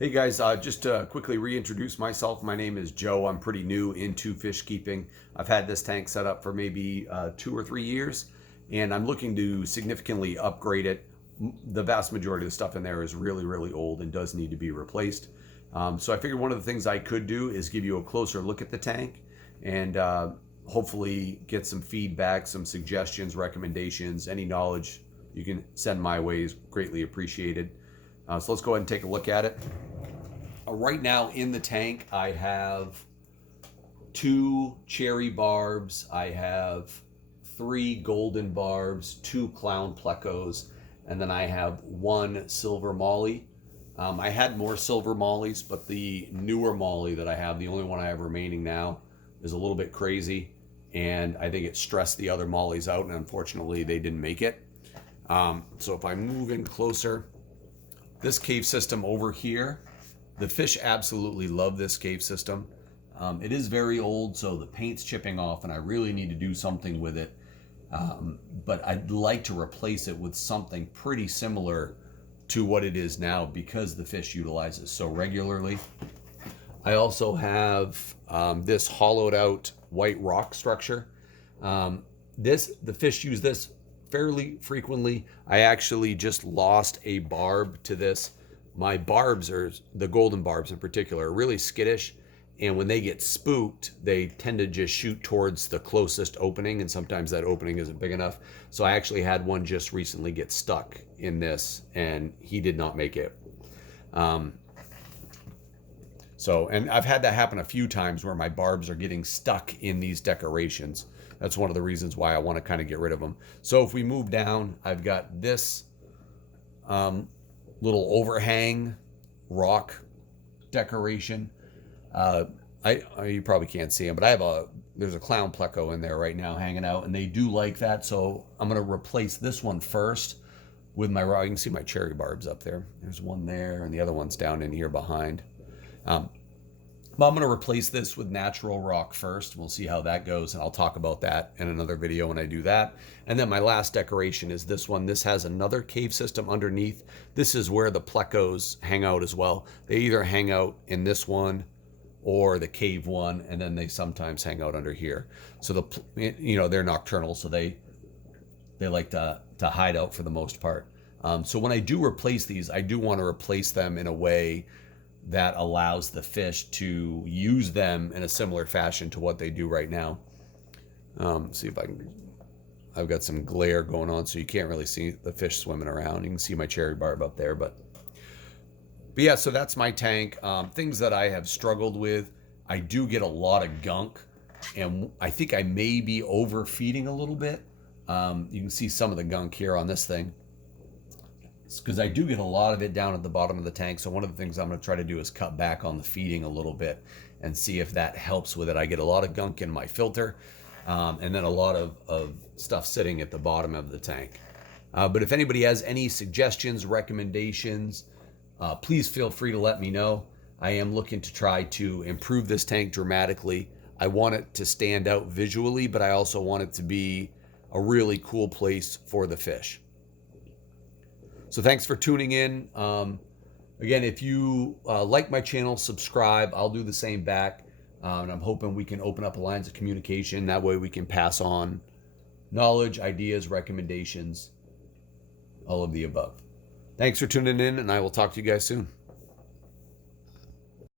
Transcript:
Hey guys, just to quickly reintroduce myself, my name is Joe. I'm pretty new into fish keeping. I've had this tank set up for maybe 2 or 3 years, and I'm looking to significantly upgrade it. The vast majority of the stuff in there is really, really old and does need to be replaced. So I figured one of the things I could do is give you a closer look at the tank and hopefully get some feedback, some suggestions, recommendations, any knowledge you can send my way is greatly appreciated. So let's go ahead and take a look at it. Right now in the tank, I have 2 cherry barbs, I have 3 golden barbs, 2 clown plecos, and then I have 1 silver molly. I had more silver mollies, but the newer molly that I have, the only one I have remaining now, is a little bit crazy, and I think it stressed the other mollies out, and unfortunately they didn't make it. So if I move in closer, this cave system over here, the fish absolutely love this cave system. It is very old, so the paint's chipping off, and I really need to do something with it. But I'd like to replace it with something pretty similar to what it is now because the fish utilize it so regularly. I also have this hollowed out white rock structure. The fish use this fairly frequently. I actually just lost a barb to this. My barbs, are the golden barbs in particular, are really skittish, and when they get spooked, they tend to just shoot towards the closest opening, and sometimes that opening isn't big enough. So I actually had one just recently get stuck in this, and he did not make it. And I've had that happen a few times where my barbs are getting stuck in these decorations. That's one of the reasons why I want to kind of get rid of them. So if we move down, I've got this little overhang rock decoration. You probably can't see them, but there's a clown pleco in there right now hanging out, and they do like that. So I'm going to replace this one first with my rock. You can see my cherry barbs up there. There's one there, and the other one's down in here behind. But I'm going to replace this with natural rock first. We'll see how that goes, and I'll talk about that in another video when I do that. And then my last decoration is this one. This has another cave system underneath. This is where the plecos hang out as well. They either hang out in this one or the cave one, and then they sometimes hang out under here. So they're nocturnal, so they like to hide out for the most part. So when I do replace these, I do want to replace them in a way that allows the fish to use them in a similar fashion to what they do right now. See if I've got some glare going on, so you can't really see the fish swimming around. You can see my cherry barb up there, but yeah, so that's my tank. Things that I have struggled with, I do get a lot of gunk, and I think I may be overfeeding a little bit. You can see some of the gunk here on this thing, because I do get a lot of it down at the bottom of the tank. So one of the things I'm going to try to do is cut back on the feeding a little bit and see if that helps with it. I get a lot of gunk in my filter, and then a lot of stuff sitting at the bottom of the tank. But if anybody has any suggestions, recommendations, please feel free to let me know. I am looking to try to improve this tank dramatically. I want it to stand out visually, but I also want it to be a really cool place for the fish. So thanks for tuning in. Again, if you like my channel, subscribe. I'll do the same back. And I'm hoping we can open up lines of communication. That way we can pass on knowledge, ideas, recommendations, all of the above. Thanks for tuning in, and I will talk to you guys soon.